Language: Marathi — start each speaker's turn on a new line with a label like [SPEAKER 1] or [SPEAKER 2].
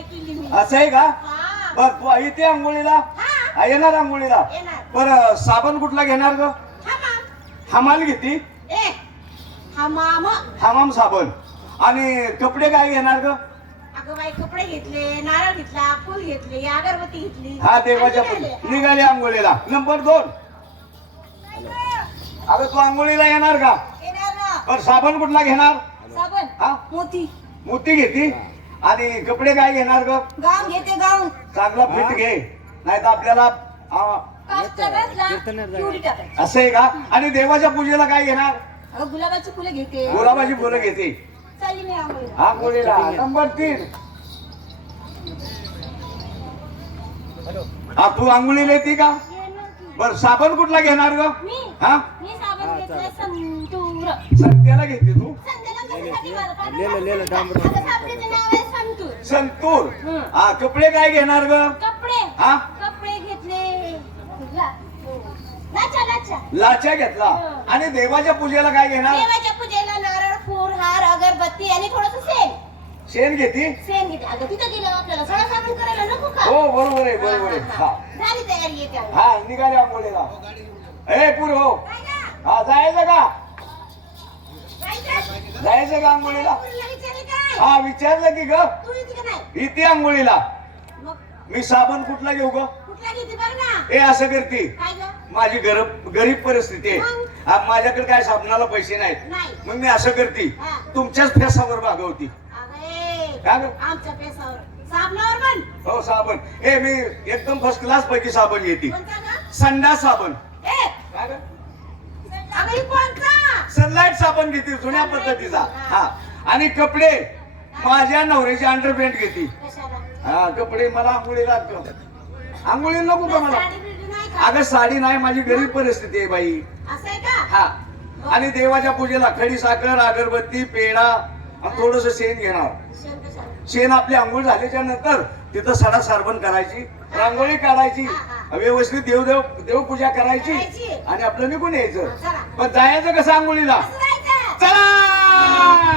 [SPEAKER 1] नाही केली मी.
[SPEAKER 2] असं आहे का?
[SPEAKER 1] हा.
[SPEAKER 2] बर तू इथे आंघोळीला?
[SPEAKER 1] हा.
[SPEAKER 2] येणार आंघोळीला?
[SPEAKER 1] येणार.
[SPEAKER 2] बर साबण कुठला घेणार ग? हमाल घेती?
[SPEAKER 1] ए हमाम.
[SPEAKER 2] हमाम साबण. आणि कपडे काय घेणार ग?
[SPEAKER 1] अगं बाई कपडे घेतले नारळ घेतला फुल घेतली अगरबत्ती घेतली.
[SPEAKER 2] हा देवाच्या
[SPEAKER 1] आणि निघाले.
[SPEAKER 2] निघाले आंघोळीला. नंबर दोन. अगं तू आंघोळीला येणार का?
[SPEAKER 1] येणार ना
[SPEAKER 2] बर साबण कुठला घेणार?
[SPEAKER 1] साबण.
[SPEAKER 2] हा?
[SPEAKER 1] मोती.
[SPEAKER 2] मोती घेती? आणि कपडे काय घेणार ग?
[SPEAKER 1] गाऊन घेते गाऊन.
[SPEAKER 2] चांगला फिट घे नाही तर आपल्याला आ, असं आहे का? आणि देवाच्या पूजेला काय घेणार?
[SPEAKER 1] गुलाबाची फुलं घेते.
[SPEAKER 2] गुलाबाची फुलं घेते.
[SPEAKER 1] चालली मी आंघोळीला.
[SPEAKER 2] हा मुलीला नंबर तीन. हा तू आंघोळीला येते का? बर साबण कुठला घेणार ग?
[SPEAKER 1] मी?
[SPEAKER 2] हा?
[SPEAKER 1] मी साबण घेतलं संतूर.
[SPEAKER 2] संत्याला घेते तू?
[SPEAKER 1] संध्याला कशासाठी मला पाठवलं?
[SPEAKER 3] लेलं- लेलं डांबरं.
[SPEAKER 1] आता साबणाचं नाव आहे संतूर हं.
[SPEAKER 2] हा कपडे काय घेणार ग?
[SPEAKER 1] कपडे.
[SPEAKER 2] हा?
[SPEAKER 1] कपडे घेतले. लाचा
[SPEAKER 2] घेतला.
[SPEAKER 1] हं.
[SPEAKER 2] आणि देवाच्या पूजेला काय घेणार?
[SPEAKER 1] देवाच्या पूजेला नारळ फूल हार अगरबत्ती आणि थोडस सेन.
[SPEAKER 2] शेण घेती?
[SPEAKER 1] सेन घेते. अगं तिथं गेलं आपल्याला सगळं साबण करायला नको का?
[SPEAKER 2] हो बरोबर आहे बरोबर आहे. हा
[SPEAKER 1] झाली तयारी.
[SPEAKER 2] हा निघाले आंघोळीला. ए पूर हो? हा जायचं का?
[SPEAKER 1] जायचं?
[SPEAKER 2] जायचं का आंघोळीला?
[SPEAKER 1] पोरीला विचारलं काय?
[SPEAKER 2] हा विचारलं की ग?
[SPEAKER 1] तू येते का नाही?
[SPEAKER 2] इथे आंघोळीला.
[SPEAKER 1] मग?
[SPEAKER 2] मी साबण कुठला घेऊ ग?
[SPEAKER 1] कुठला घेते बघ ना
[SPEAKER 2] ए असं करते.
[SPEAKER 1] काय गं?
[SPEAKER 2] माझी गरीब गरीब परिस्थिती आहे.
[SPEAKER 1] मग?
[SPEAKER 2] आ, माझ्याकडे काय साबणाला पैसे नाहीत.
[SPEAKER 1] नाही.
[SPEAKER 2] मग मी असं करते.
[SPEAKER 1] हा.
[SPEAKER 2] तुमच्याच फेसावर भागवती.
[SPEAKER 1] अरे
[SPEAKER 2] काय गं?
[SPEAKER 1] आमच्या पेसावर साबणावर पण?
[SPEAKER 2] हो साबण. ए मी एकदम फर्स्ट क्लास पैकी साबण घेते.
[SPEAKER 1] कोणता गं?
[SPEAKER 2] संडा साबण.
[SPEAKER 1] ए!
[SPEAKER 2] काय गं?
[SPEAKER 1] अगं ही कोणता?
[SPEAKER 2] सनलाईट साबण घेते जुन्या पद्धतीचा. हा. आणि कपडे. माझ्या नवऱ्याची अंडरपॅन्ट घेते. हा कपडे मला आंघोळीला आंघोळी नको का मला? अगं साडी नाही माझी गरीब परिस्थिती आहे बाई. हा. आणि देवाच्या पूजेला खडी साखर अगरबत्ती पेढा आणि थोडस शेण घेणार.
[SPEAKER 1] शेण
[SPEAKER 2] आपली आंघोळ झाल्याच्यानंतर तिथं सडा सारबण करायची रांगोळी काढायची व्यवस्थित देवदेव देवपूजा करायची. आणि आपलं निघून यायचं. पण जायचं कसं आंघोळीला? चला!